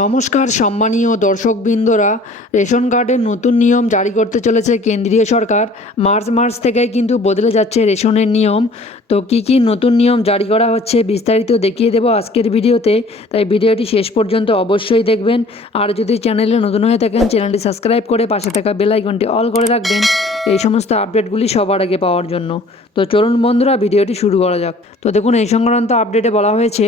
নমস্কার সম্মানীয় দর্শকবৃন্দরা, রেশন কার্ডের নতুন নিয়ম জারি করতে চলেছে কেন্দ্রীয় সরকার। মার্চ থেকেই কিন্তু বদলে যাচ্ছে রেশনের নিয়ম। তো কি নতুন নিয়ম জারি করা হচ্ছে বিস্তারিত দেখিয়ে দেবো আজকের ভিডিওতে, তাই ভিডিওটি শেষ পর্যন্ত অবশ্যই দেখবেন। আর যদি চ্যানেলে নতুন হয়ে থাকেন চ্যানেলটি সাবস্ক্রাইব করে পাশে থাকা বেল আইকনটি অল করে রাখবেন এই সমস্ত আপডেটগুলি সবার আগে পাওয়ার জন্য। তো চলুন বন্ধুরা, ভিডিওটি শুরু করা যাক। তো দেখুন, এই সংক্রান্ত আপডেটে বলা হয়েছে,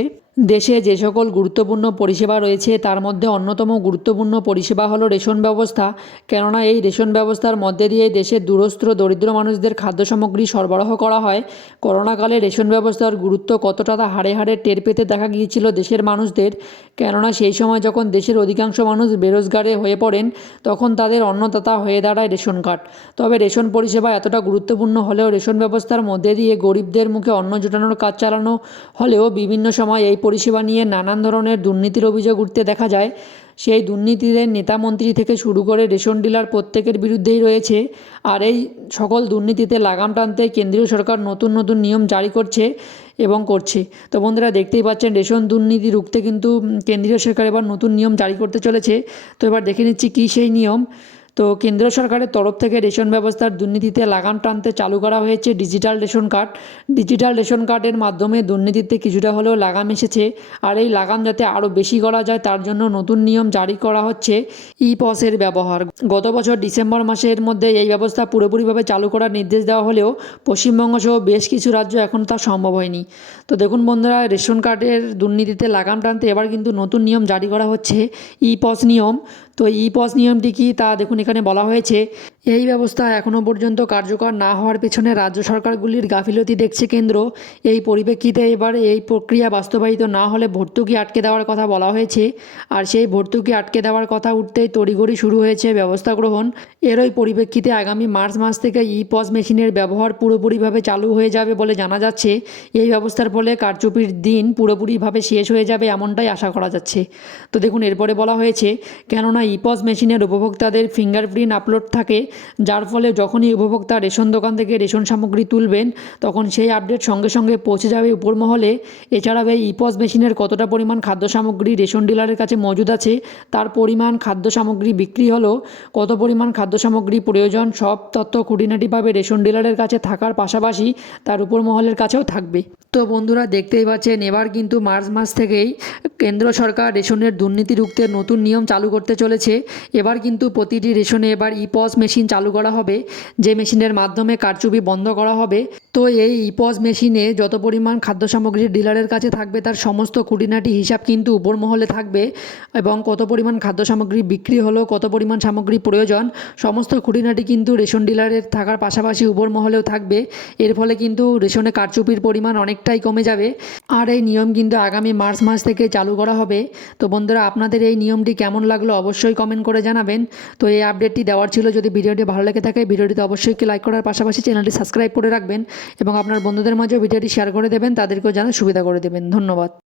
দেশে যে সকল গুরুত্বপূর্ণ পরিষেবা রয়েছে তার মধ্যে অন্যতম গুরুত্বপূর্ণ পরিষেবা হলো রেশন ব্যবস্থা। কেননা এই রেশন ব্যবস্থার মধ্যে দিয়ে দেশের দূরস্থ দরিদ্র মানুষদের খাদ্য সামগ্রী সরবরাহ করা হয়। করোনাকালে রেশন ব্যবস্থার গুরুত্ব কতটা তা হাড়ে হাড়ে টের পেতে দেখা গিয়েছিল দেশের মানুষদের। কেননা সেই সময় যখন দেশের অধিকাংশ মানুষ বেরোজগারে হয়ে পড়েন, তখন তাদের অন্নদাতা হয়ে দাঁড়ায় রেশন কার্ড। তবে রেশন পরিষেবা এতটা গুরুত্বপূর্ণ হলেও রেশন ব্যবস্থার মধ্যে দিয়ে গরিবদের মুখে অন্ন জোটানোর কাজ চালানো হলেও বিভিন্ন সময় এই পরিষেবা নিয়ে নানান ধরনের দুর্নীতির অভিযোগ উঠতে দেখা যায়। সেই দুর্নীতিদের নেতামন্ত্রী থেকে শুরু করে রেশন ডিলার প্রত্যেকের বিরুদ্ধেই রয়েছে। আর এই সকল দুর্নীতিতে লাগাম টানতে কেন্দ্রীয় সরকার নতুন নতুন নিয়ম জারি করছে এবং করছে। তো বন্ধুরা, দেখতেই পাচ্ছেন রেশন দুর্নীতি রুখতে কিন্তু কেন্দ্রীয় সরকার এবার নতুন নিয়ম জারি করতে চলেছে। তো এবার দেখে নিচ্ছি কী সেই নিয়ম। তো কেন্দ্র সরকারের তরফ থেকে রেশন ব্যবস্থার দুর্নীতিতে লাগাম টানতে চালু করা হয়েছে digital ration card. Digital ration কার্ডের মাধ্যমে দুর্নীতিতে কিছুটা হলেও লাগাম এসেছে। আর এই লাগাম যাতে আরও বেশি করা যায় তার জন্য নতুন নিয়ম জারি করা হচ্ছে ই পসের ব্যবহার। গত বছর ডিসেম্বর মাসের মধ্যে এই ব্যবস্থা পুরোপুরিভাবে চালু করার নির্দেশ দেওয়া হলেও পশ্চিমবঙ্গ সহ বেশ কিছু রাজ্য এখন তা সম্ভব হয়নি। তো দেখুন বন্ধুরা, রেশন কার্ডের দুর্নীতিতে লাগাম টানতে এবার কিন্তু নতুন নিয়ম জারি করা হচ্ছে ই পস নিয়ম। তো ই পস নিয়মটি কী তা দেখুন, এখানে বলা হয়েছে, এই ব্যবস্থা এখনও পর্যন্ত কার্যকর না হওয়ার পেছনে রাজ্য সরকারগুলির গাফিলতি দেখছে কেন্দ্র। এই পরিপ্রেক্ষিতে এবার এই প্রক্রিয়া বাস্তবায়িত না হলে ভর্তুকি আটকে দেওয়ার কথা বলা হয়েছে। আর সেই ভর্তুকি আটকে দেওয়ার কথা উঠতেই তড়িঘড়ি শুরু হয়েছে ব্যবস্থা গ্রহণ। এরই পরিপ্রেক্ষিতে আগামী মার্চ মাস থেকে ই পস মেশিনের ব্যবহার পুরোপুরিভাবে চালু হয়ে যাবে বলে জানা যাচ্ছে। এই ব্যবস্থার ফলে কারচুপির দিন পুরোপুরিভাবে শেষ হয়ে যাবে এমনটাই আশা করা যাচ্ছে। তো দেখুন, এরপরে বলা হয়েছে, কেননা ই পস মেশিনের উপভোক্তাদের ফিঙ্গারপ্রিন্ট আপলোড থাকে, যার ফলে যখনই উপভোক্তা রেশন দোকান থেকে রেশন সামগ্রী তুলবেন তখন সেই আপডেট সঙ্গে সঙ্গে পৌঁছে যাবে উপর মহলে। এছাড়াও এই ই পস মেশিনের কতটা পরিমাণ খাদ্য সামগ্রী রেশন ডিলারের কাছে মজুদ আছে, তার পরিমাণ, খাদ্য সামগ্রী বিক্রি হলো, কত পরিমাণ খাদ্য সামগ্রী প্রয়োজন, সব তথ্য খুঁটিনাটিভাবে রেশন ডিলারের কাছে থাকার পাশাপাশি তার উপর মহলের কাছেও থাকবে। তো বন্ধুরা, দেখতেই পাচ্ছেন এবার কিন্তু মার্চ মাস থেকেই কেন্দ্র সরকার রেশনের দুর্নীতি রুখতে নতুন নিয়ম চালু করতে চলেছে। এবার কিন্তু প্রতিটি রেশনে এবার ই পস মেশিন চালু করা হবে, যে মেশিনের মাধ্যমে কারচুপি বন্ধ করা হবে। তো এই ই পস মেশিনে যত পরিমাণ খাদ্য সামগ্রী ডিলারের কাছে থাকবে তার সমস্ত খুঁটিনাটি হিসাব কিন্তু উপর মহলে থাকবে, এবং কত পরিমাণ খাদ্য সামগ্রী বিক্রি হলো, কত পরিমাণ সামগ্রী প্রয়োজন, সমস্ত খুঁটিনাটি কিন্তু রেশন ডিলারের থাকার পাশাপাশি উপর মহলেও থাকবে। এর ফলে কিন্তু রেশনে কারচুপির পরিমাণ অনেকটাই কমে যাবে। আর এই নিয়ম কিন্তু আগামী মার্চ মাস থেকে চালু করা হবে। তো বন্ধুরা, আপনাদের এই নিয়মটি কেমন লাগলো অবশ্যই কমেন্ট করে জানাবেন। তো এই আপডেটটি দেওয়ার ছিল। যদি ভিডিওটি ভালো লেগে থাকে ভিডিওটিতে অবশ্যই লাইক করার পাশাপাশি চ্যানেলটি সাবস্ক্রাইব করে রাখবেন এবং আপনার বন্ধুদের মাঝেও ভিডিওটি শেয়ার করে দেবেন, তাদেরকেও জানার সুবিধা করে দেবেন। ধন্যবাদ।